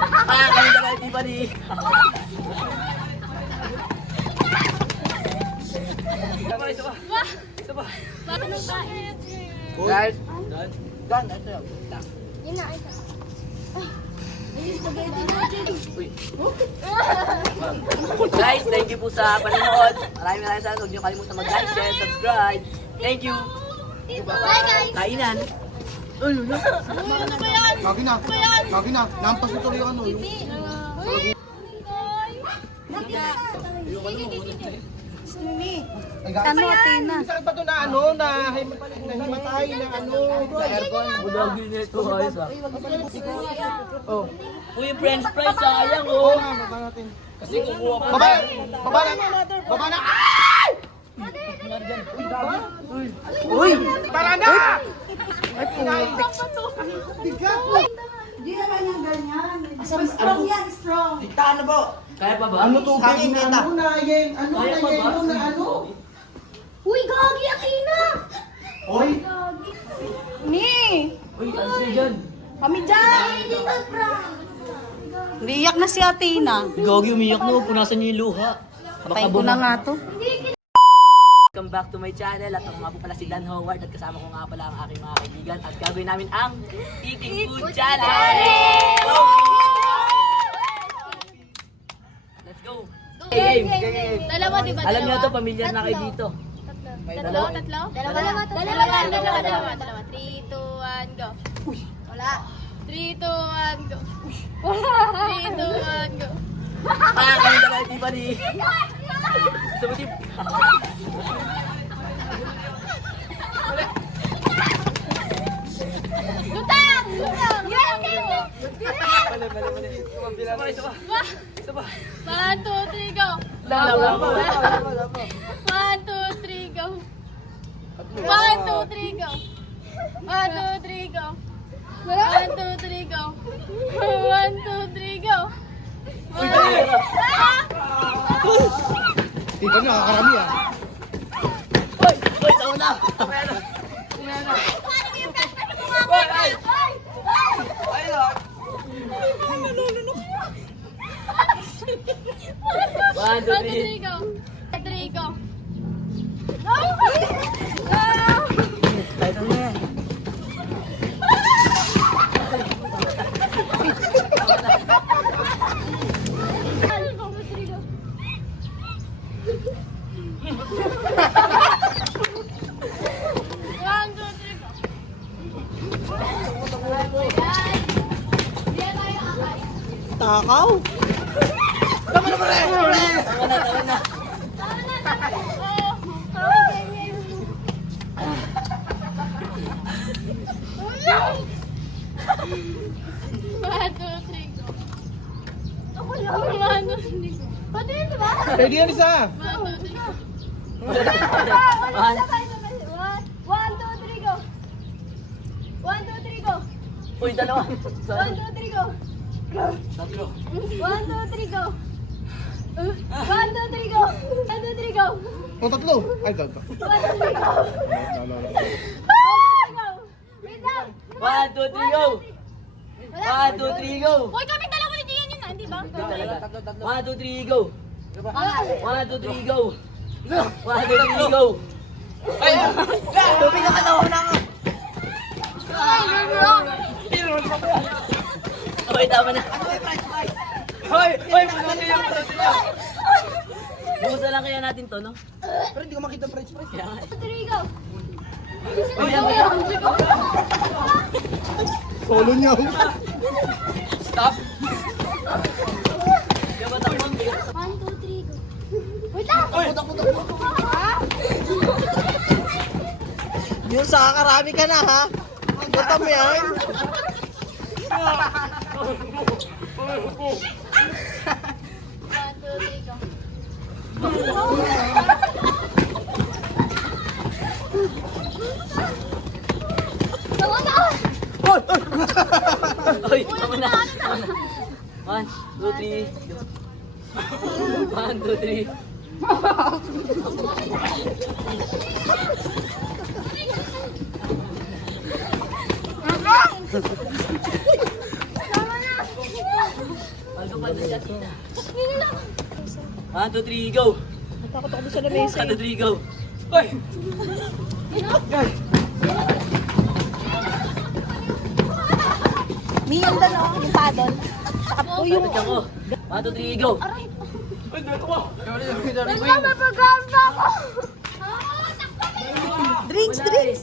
Kaya na di ba ni? Isa pa. Bakit nang kain? Guys, Dan, ito yun. Yun na, ito. Ay, spaghetti na, Jerry. Guys, thank you po sa panonood. Maraming salamat. Huwag niyo kalimutan mag-like, share, subscribe. Thank you. Bye, guys. Kainan. Ano ba yan? Lagi na. Nampas ito yung ano. Yung... Ano, Tina? Sakit ba ito na ano, na himatay na ano, sa aircon? Budagi niya ito, guys. Oh. Uy, french fries, sayang, Oo oh. nga, baba natin. Kasi kumuha ko. Baba na! Ay! Uy! Tara na! Ay, pinaitik. Bigat! Hindi naman yung ganyan. Strong yan, strong. Ano po? Kaya pa ba? Ano tubig na ano na yen? Ano Kaya na pa ba? yen? Na ano? Uy, gagi, Akina! Oy! Ni! Uy, ano siya dyan? Kami dyan! Dito, bro! Liyak na si Athena. Gagi, umiyak na. Punasan niyo yung luha. Patayin ko na nga to. Welcome back to my channel. At ako nga po pala si Dan Howard. At kasama ko nga pala ang aking mga kaibigan. At gagawin namin ang Eating Food Challenge! Let's go! Game! Dalawa, di ba? Alam niyo to, pamilyar na kayo dito. Tatlo? Dalawa. 3, 2, 1, go. Wala. 3, 2, 1, go. 3, 2, 1, go. Kaya kayo na di ba ni? Sumusip! Lutang! Yan! Isa pa! 1, 2, 3, go. Dalawa. 1, 2, 3, go. 1, 2, 3, go. 1, 2, 3, go. 1, 2, 3, go. 1, 2, 3, go. Di ba nakakarami ah? Uy! Uy! Tawa na! One, two, 3, three. go. 3, go. Kahit ano yan. Takaw! Tawa na! Pwede yan isa! Uy, dalawa! 1, 2, 3, go! Tatlo! 1, 2, 3, go! 1, 2, 3, go! 1, 2, 3, go! O tatlo! Ay, gaga. 1, 2, 3, go! Wait lang! 1, 2, 3, go! 1, 2, 3, go! Uy, kami dalawa ni Gian yun, hindi ba? 1, 2, 3, go! 1, 2, 3, go! 1, 2, 3, go! Ay! Tubig na katawa na ako! Okay, tama na. Hoy! Hoy! Busa lang kaya natin to, no? Pero hindi ko makita french fries. Kaya nga. 3, go! Solo niya. Stop! Kaya ba takbang? 1, 2, 3, go! Wait lang! Yung sa karami ka na ha? Gutom yan. One, two, three, go! Hoy! Tama na! 1, 2, 3. 1, 2, 3. One, two, three, go! Natakot ako sa lamesa. 1, 2, 3, go! Hoy! May yung dalawa, yung paddle. Saka po yung... Kapit ako. 1, 2, 3, go! Napaganda ako! Drinks, drinks.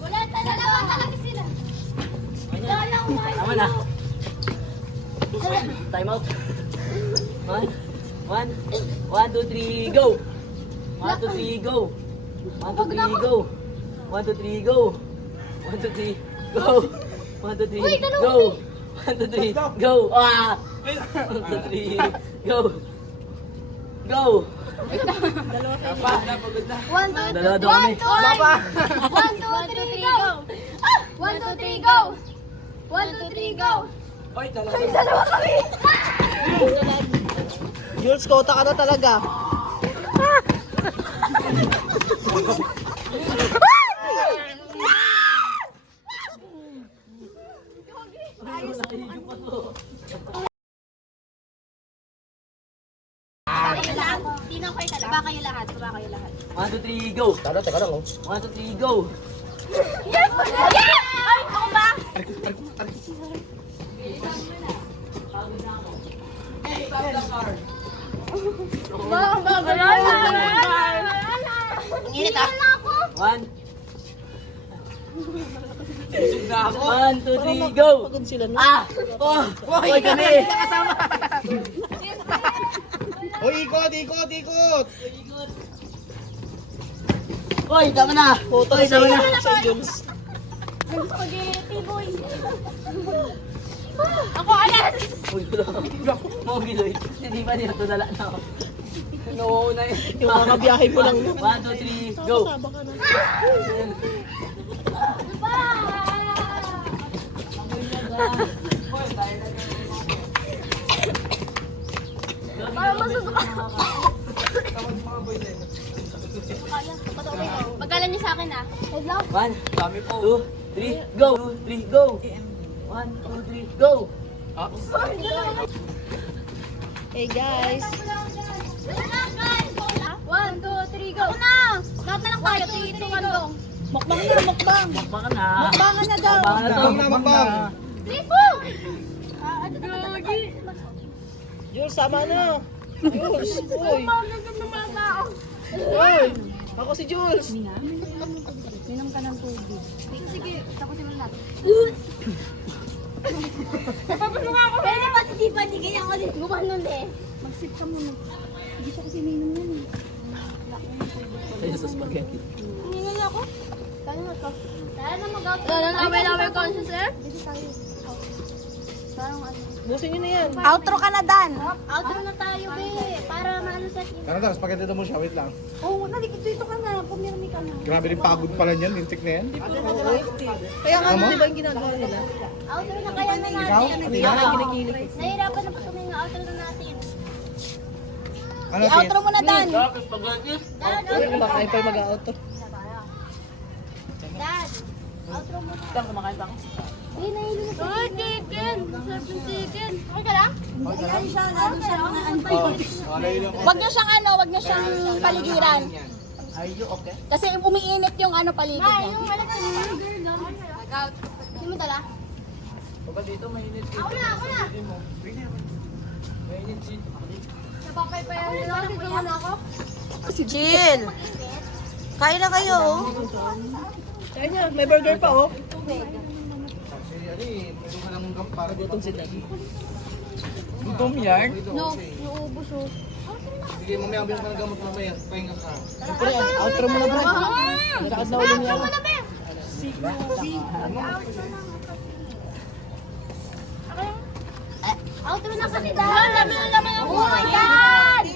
Wala talaga sila. Tama na. Time out. 1, 2, 3, go! 1, 2, 3, go! 1, 2, 3, go! 1, 2, 3, go! 1, 2, 3, go! 1, 2, 3, go! 1, 2, 3, go! Ah! 1, 2, 3, go! Go! One, two, Dalawa daw kami. 1, 2, 3, go! 1, 2, 3, go! 1, 2, 3, go! Dalawa kami! Jules, kota ka na talaga. Tingnan ko yung baba kayo lahat. 1, 2, 3, go! Teka lang, oh. 1, 2, 3, go! Yes! Yes! Ay, ako ba? Ang init ah. 1. Busog na ako. 1, 2, 3, go! Pagod sila na. Ah! Oh! Hoy kami! Hoy, ikot, ikot, ikot! Hoy, tama na! Hoy, tama na! Sa Jules. Spaghetti boy. Ako alas. Uy, mo giloy. Hindi ba niya tulala na ako? Inuuna yun. Yung mga biyahe mo lang. 1, 2, 3, go! Saba ka na. Para masusuka. Pagkalan niyo sa akin ah. 1, 2, 3, go! 2, 3, go! 1, 2, 3, go! Hey guys. 1, 2, 3, go! Ako na! Lahat na lang tayo. Tito, kandong. Mukbang na, mukbang. Baka na! Mukbangan na daw. Baka na to! Mukbang na, mukbang. Please po! Jules, sama na. Jules, uy. Uy. Ako si Jules. Sige, tapusin mo natin. Napapasok ako. Pwede ba si Dipa? Hindi ganyan ako din. Gumanon eh. Mag-sip ka muna. Hindi siya kasi minum yan eh. Tayo sa spaghetti. Hindi nga ako. Kaya na to. Kaya na mag-out. Kaya na away conscious eh. Dito tayo. Parang ano. Busin nyo na yan. Outro ka na, Dan. Outro na tayo, be. Para maano sa team. Tara, tara, spaghetti na mo siya, wait lang. Oo, dito ka na. Pumirmi ka na. Grabe rin pagod pala niyan, lintik na yan. Kaya nga, di ba yung ginagawa nila? Outro na kaya na Ikaw? natin. Ano yan? Kinikilig. Nahirapan na pa kami nga outro na natin. Ano, sis? I-outro mo na, Dan. Spaghetti? Dad, Kaya baka ay pa mag-auto. Dad. Outro mo na. Saan kumakain pa ako? Hindi, nahilo na sa chicken. Sarap ng chicken. Okay ka lang? Ano siya, mga ano. Oh, Wag niyo siyang ano, wag niyo siyang paligiran. Are you okay? Kasi umiinit yung ano paligid Ma, niya. yung alam ko yung girl lang. Nag-out. Hindi mo dala? Baka dito mainit dito. Ako na. Mainit dito. Napapay pa yan. Dito muna ako. Jill. Kain na kayo, oh. Kaya niya, may burger pa oh. Gutom si Daddy. Gutom yan? No, naubos oh. Sige, mamaya bilang ka ng gamot mamaya. Pahinga ka. Pre, outro mo na bro. Lakad na ulit niya. Outro mo na, be. Outro na kasi, Dad. Dami na naman ang buhay, Dad.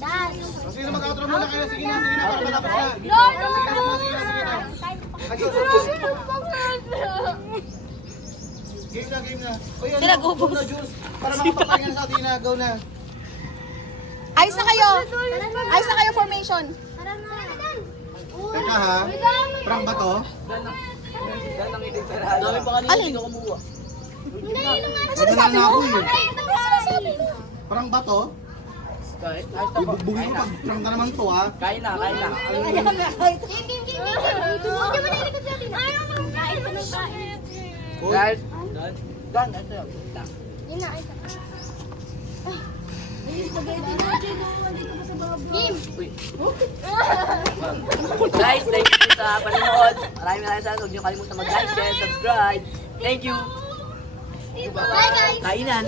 Dad. Sige na, mag-outro muna kayo. Sige na, para matapos na. Lord, Game na, game na. O yan, Pinag-ubos. go na, Jules. Para makapapahinga sa atin na, go na. Ayos na kayo. Ayos na kayo formation. Tara na. Teka ha, prank ba to? Dami pa kanina, hindi ka kumuha. Wala na ako eh. Parang bato. Kahit. Ibugbugin ko pag prank na naman to ha. Kain na, kain na. Guys. Dan, ito yun. Uy. Guys, thank you sa panonood. Maraming salamat. Huwag niyo kalimutan mag-like, share, subscribe. Thank you. Bye guys! Kainan.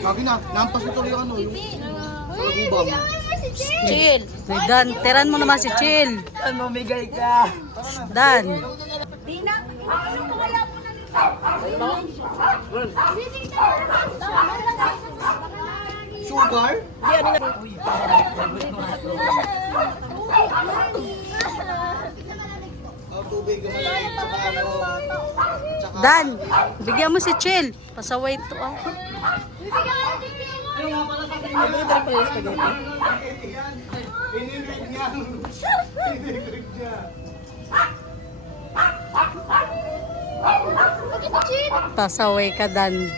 Sabi na, nampas na tuloy yung ano. Yung lubang. Chill. Dan, teran mo naman si Chill. Saan mamigay ka? Dan. Sugar? Tubig, malay, tsaka ano. Tsaka... Dan, bigyan mo si Chill. Pasaway to ah. Inilig niya. Inilig niya. Pasaway ka, Dan.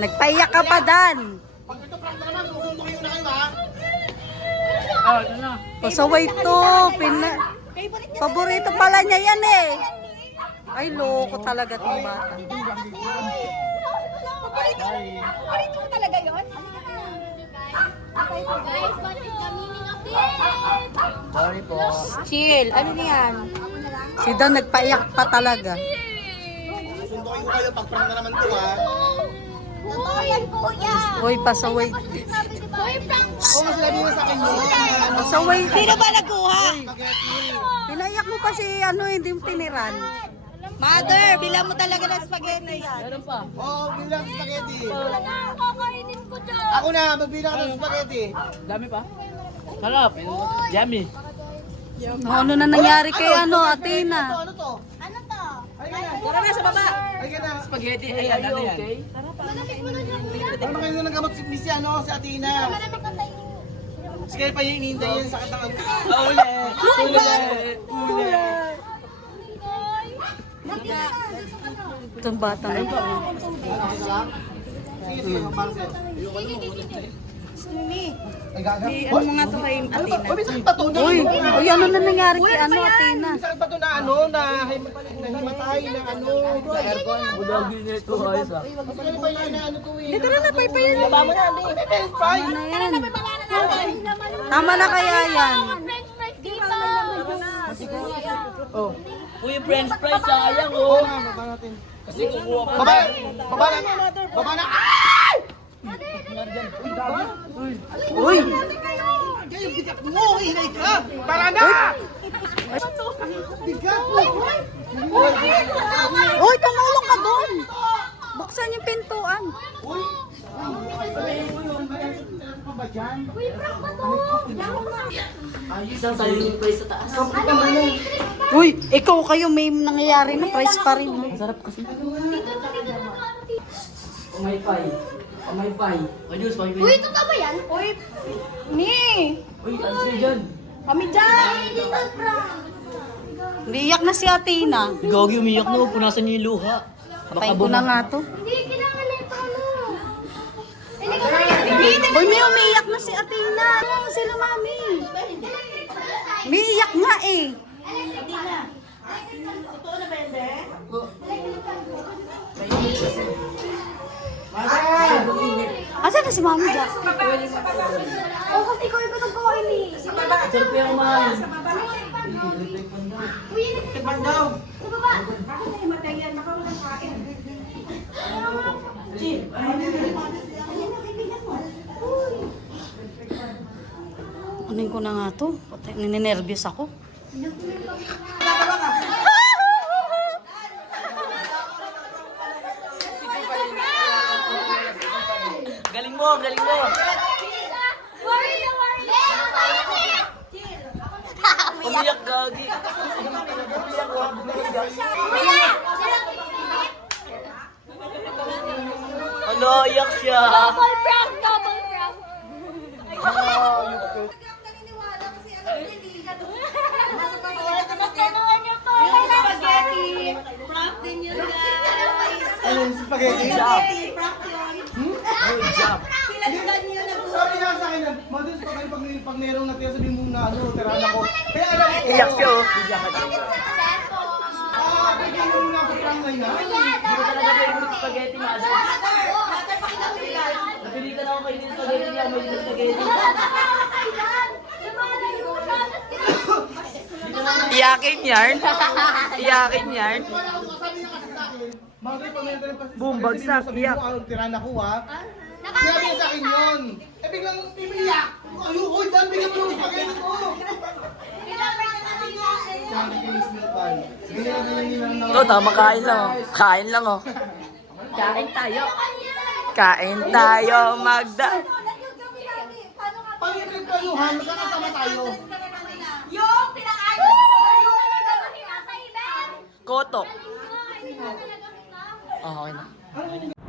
Nagpaiyak ka pa, Dan. Pag ito prank na naman, susuntukin ko na kayo ha. Pasaway to. Paborito pala niya yan eh. Ay, loko talaga itong bata. Paborito mo talaga yun? Guys, bakit kami Sorry po. Chill, ano niyan? Si Dan nagpaiyak pa talaga. Susuntukin ko kayo pag prank na naman to ha. Totoo yan, kuya! Uy, pasaway. Boy, prank! Oo, mas labi mo sa akin yun. Ano? Pasaway. Sino ba nagkuha? Spaghetti. Pinaiyak mo pa si ano, hindi mo tiniran. Mother, bilang mo talaga ng spaghetti yan. Meron pa. Oo, bilang spaghetti. Kakainin ko dyan! Ako na, magbilang ka ng spaghetti. Dami pa? Sarap. Yummy. Ano na nangyari kay ano, Athena? Ano to? Ano to? Ay, na. Tara na sa baba. Ay, na. Spaghetti. Ayan, ano yan? Malamig mo na dyan, kuya! Ano kayo na nagamot si ano, si Athena? Malamig na tayo! Sige, pa yung inintay yun sa katang Uli. Uli. Itong bata na ito. Sige, sige, para sa'yo. Ay, gaga. Ano mo nga ito kay Athena? Uy, may sakit pa to. Uy, ano na nangyari kay ano, Athena? May sakit pa to na ano, na himatay na ano. Sa aircon. Budagi nito. Ayos ah. Mas ano pa yung ano ko eh. Tara na, paypayan. Baba mo na, hindi. May fry. Ano na yan? Tama na kaya yan. French fries dito! Oh. Uy, french fries. Sayang Oo oh. nga, baba natin. Kasi kukuha pa. Baba! Baba na! Baba na! Ay! Uy, Kayo, bigat mo! Inay ka! Para na! Bigat! uy, tumulong ka doon. Buksan yung pintuan. Uy! Ano ba dyan? Isang sariling fries sa taas. Uy, ikaw kayo may nangyayari na price pa rin. Sarap kasi. May pie. May pie. Ayos, may pie. Uy, ito ka ba yan? Uy, Uy, ano sila dyan? kami dyan! Dito, prank! Umiiyak na si Athena. Gagi, umiyak na. Punasan niyo yung luha. Patay ko na nga to. Hindi, kailangan na ito, ano? Hindi ko kaya. Uy, may umiiyak na si Athena. Ano sila, mami? Umiiyak nga eh. Asan na si mami dyan? Oh, kasi ikaw yung nagkain eh. Sarap kaya kumain. Uy, Tikman daw! sa baba. Anin ko na nga to. Patay, ninenervyos ako. Galing mo, galing mo. Worry na worry. Umiyak, gagi. Kuya! Ano, iyak siya. Double prank! Double prank! Magkanuhan niyo to! Spaghetti! Prank din yun, guys! Anong spaghetti? Good job. Good job. Sabi nga sa akin, madalas pa kayo pag merong natira sabihin mo na ano, tirahan ako. Kaya alam ko. Iyak ko. Bigyan mo muna ako prank na yan. Hindi ko talaga favorite spaghetti, mother. Napilitan ako kainin ng spaghetti niya. May spaghetti. Iyakin yarn. Iyakin yarn. Sabi niya kasi sa akin, bagay pa meron pa. Boom, bagsak, Sabi mo, anong tirahan ako ha? Sinabi niya sa akin yun. Eh biglang umiiyak. Ayoko, Dan, bigyan mo ng spaghetti ko. Sabi ko yung milk bun. Ganyan na lang nila ng... Oh, tama, kain lang. Kain lang, oh. Kain tayo. Kain tayo, Magda. Pag yung pinagkayuhan, magkakasama tayo. Yung pinang-ayos ko, yung nasa iba. Koto. Yung Oh, okay na.